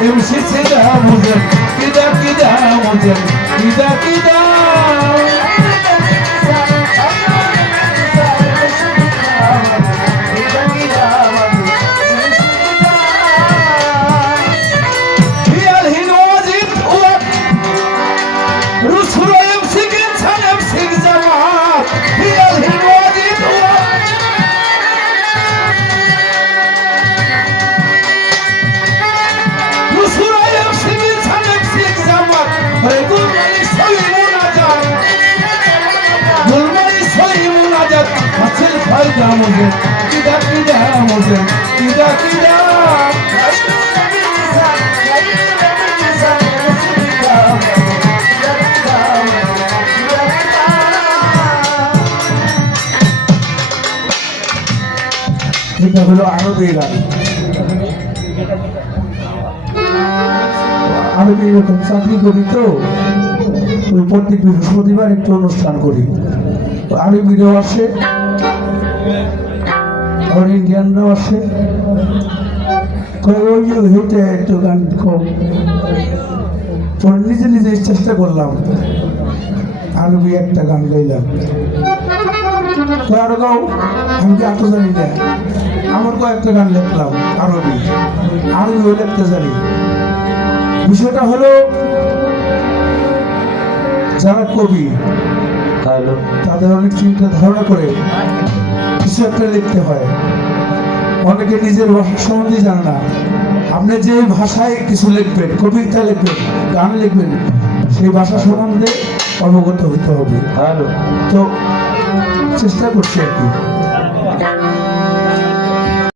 امشي كده مزن كده كده مزن كده كده فايدة مزن كده كده مزن كده كده এটা হলো আরবি গান আরবি এরকম চাকরি করি তো ওই প্রত্যেক বৃহস্পতিবার একটু অনুষ্ঠান করি আরবিরাও আসে আর ইন্ডিয়ানরাও আসে ওই হইতে একটু গান খুব নিজে নিজে চেষ্টা করলাম আরবি একটা গান গাইলাম আরো গাও আমি কি এত জানি না আমার কয়েকটা গান লিখলাম আরবিও লিখতে জানি বিষয়টা হলো যারা কবি তাদের অনেক চিন্তা ধারণা করে কিছু একটা লিখতে হয় অনেকে নিজের ভাষা সম্বন্ধে জানে না আপনি যে ভাষায় কিছু লিখবেন কবিতা লিখবেন গান লিখবেন সেই ভাষা সম্বন্ধে অবগত হতে হবে তো চেষ্টা করছি আর কি